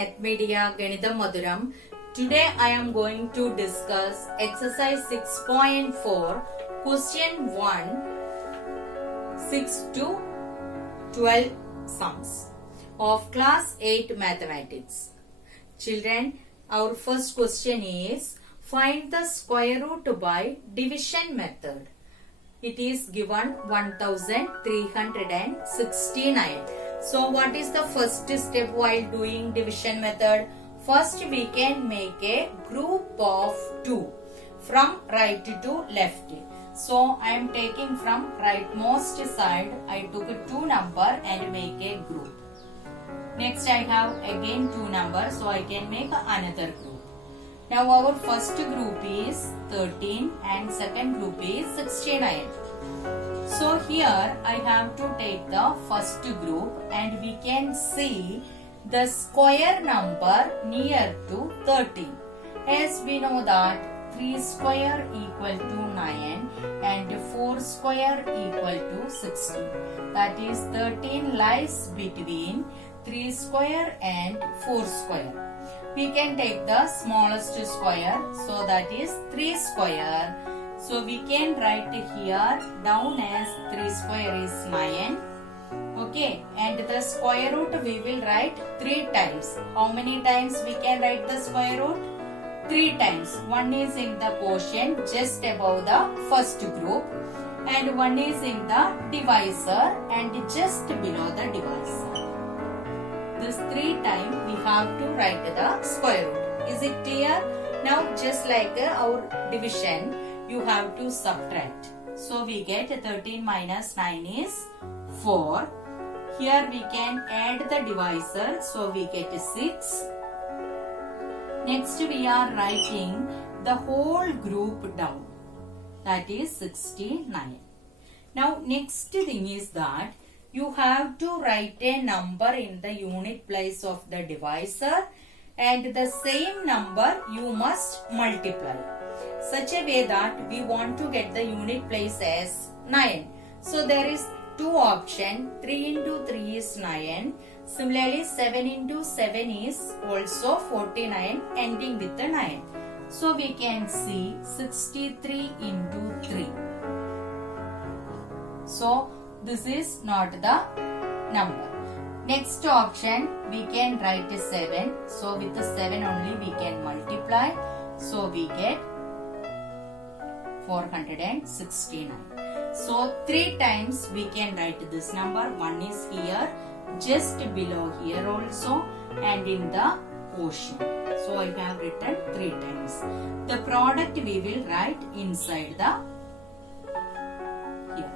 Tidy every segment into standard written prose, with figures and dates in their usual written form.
Math Media Ganitham Madhuram. Today I am going to discuss exercise 6.4 question 1 6 to 12 sums of class 8 mathematics. Children, our first question is find the square root by division method. It is given 1369. So what is the first step while doing division method? First we can make a group of 2 from right to left. So I am taking from rightmost side, I took 2 number and make a group. Next I have again 2 numbers, so I can make another group. Now our first group is 13 and second group is 69. So here I have to take the first group and we can see the square number near to 13. As we know that 3 square equal to 9 and 4 square equal to 16. That is 13 lies between 3 square and 4 square. We can take the smallest square, so that is 3 square. So we can write here down as 3 square is 9. Okay, and the square root we will write 3 times. How many times we can write the square root? 3 times. One is in the quotient just above the first group and one is in the divisor and just below the divisor. This 3 times we have to write the square root. Is it clear? Now just like our division, you have to subtract. So we get 13 minus 9 is 4. Here we can add the divisor, so we get 6. Next we are writing the whole group down. That is 69. Now next thing is that you have to write a number in the unit place of the divisor and the same number you must multiply. Such a way that we want to get the unit place as 9. So there is 2 options. 3 into 3 is 9. Similarly 7 into 7 is also 49 ending with the 9. So we can see 63 into 3. So this is not the number. Next option we can write 7. So with the 7 only we can multiply. So we get 469. So 3 times we can write this number. One is here, just below here also, and in the quotient. So I have written 3 times. The product we will write inside the here.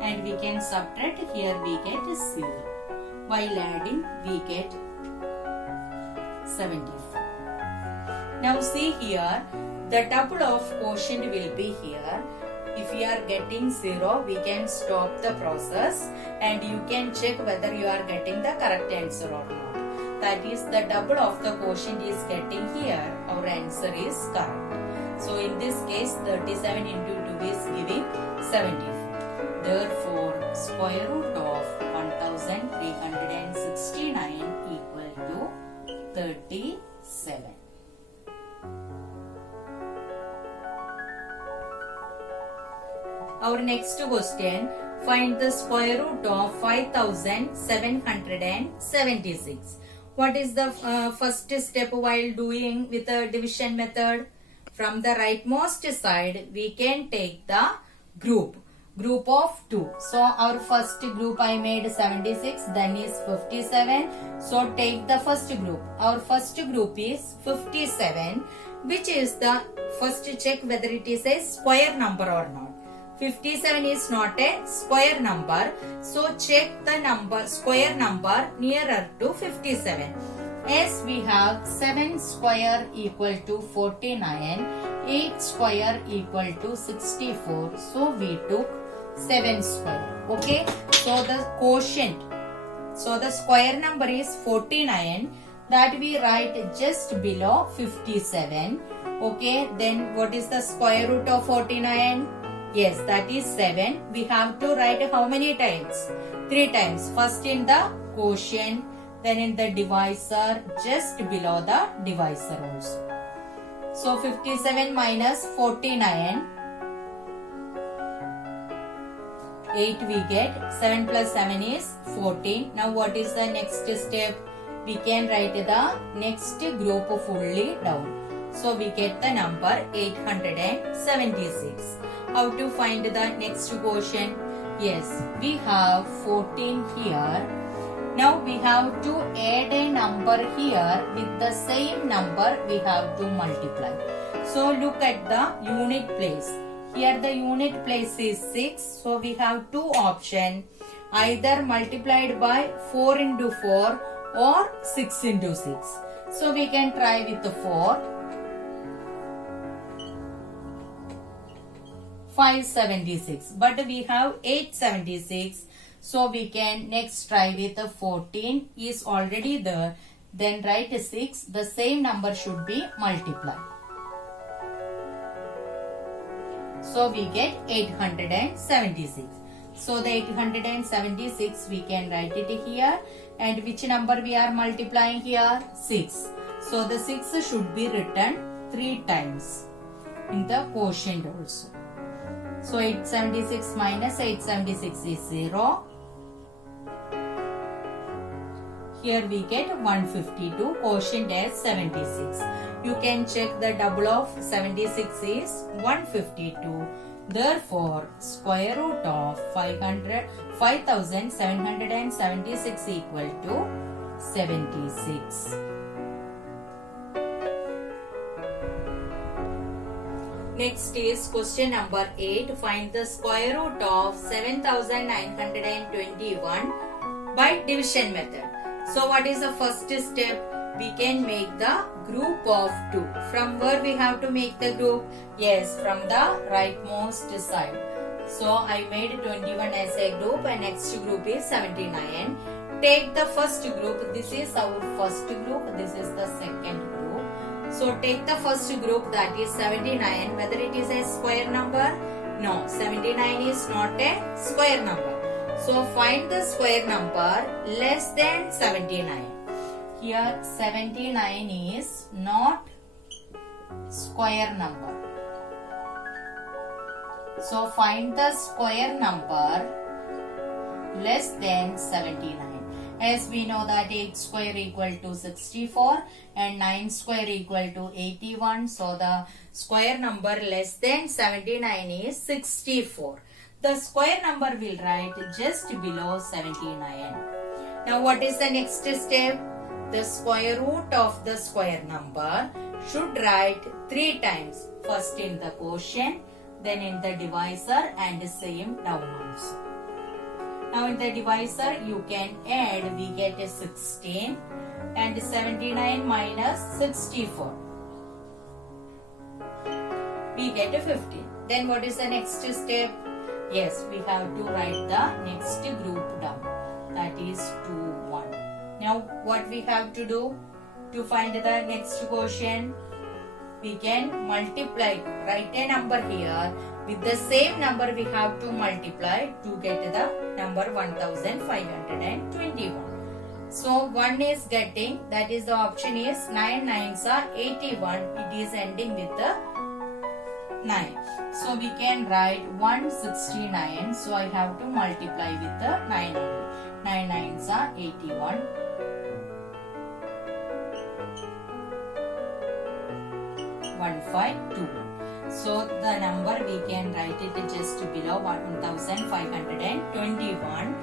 And we can subtract. Here we get 0. While adding we get 74. Now see here, the double of quotient will be here. If you are getting 0, we can stop the process and you can check whether you are getting the correct answer or not. That is, the double of the quotient is getting here. Our answer is correct. So in this case, 37 into 2 is giving 74. Therefore, square root of 1369 equal to 37. Our next question, find the square root of 5776. What is the first step while doing with the division method? From the rightmost side, we can take the group of 2. So our first group I made 76, then is 57. So take the first group. Our first group is 57, which is the first check whether it is a square number or not. 57 is not a square number, so check the square number nearer to 57. As we have 7 square equal to 49, 8 square equal to 64, so we took 7 square. Okay, so the quotient, so the square number is 49, that we write just below 57. Okay, then what is the square root of 49? Yes, that is 7. We have to write how many times? 3 times. First in the quotient, then in the divisor just below the divisor also. So 57 minus 49, 8 we get, 7 plus 7 is 14. Now what is the next step? We can write the next group fully down. So we get the number 876. How to find the next quotient? Yes, we have 14 here. Now we have to add a number here with the same number we have to multiply. So look at the unit place. Here the unit place is 6. So we have two options. Either multiplied by 4 into 4 or 6 into 6. So we can try with the 4. 576. But we have 876. So we can next try with the 14 is already there. Then write 6. The same number should be multiplied. So we get 876. So the 876 we can write it here. And which number we are multiplying here? 6. So the 6 should be written 3 times in the quotient also. So 876 minus 876 is 0. Here we get 152, quotient as 76. You can check the double of 76 is 152. Therefore, square root of 5776 equal to 76. Next is question number 8. Find the square root of 7921 by division method. So what is the first step? We can make the group of 2. From where we have to make the group? Yes, from the rightmost side. So I made 21 as a group and next group is 79. Take the first group. This is our first group. This is the second group. So take the first group, that is 79. Whether it is a square number? No, 79 is not a square number. So find the square number less than 79. Here 79 is not square number. So find the square number less than 79. As we know that 8 square equal to 64 and 9 square equal to 81. So the square number less than 79 is 64. The square number will write just below 79. Now what is the next step? The square root of the square number should write 3 times. First in the quotient, then in the divisor and same down also. Now in the divisor you can add, we get a 16 and 79 minus 64. We get a 15. Then what is the next step? Yes, we have to write the next group down. That is 2, 1. Now what we have to do to find the next quotient? We can multiply, write a number here with the same number we have to multiply to get the number 1521. So 1 is getting, that is the option is 9 9s are 81. It is ending with the 9. So we can write 169. So I have to multiply with the 9 only. 9 9s are 81. 1521. So the number we can write it just below 1521,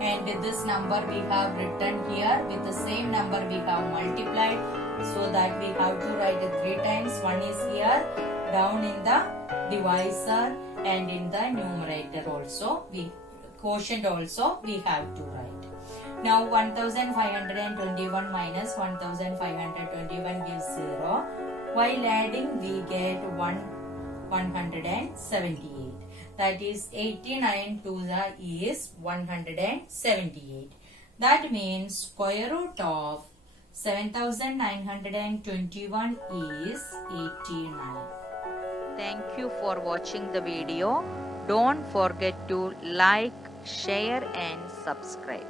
and this number we have written here with the same number we have multiplied, so that we have to write it 3 times. One is here down in the divisor and in the numerator also, quotient also we have to write. Now 1521 minus 1521 gives 0. While adding we get 178. That is 89 to the is 178. That means square root of 7921 is 89. Thank you for watching the video. Don't forget to like, share and subscribe.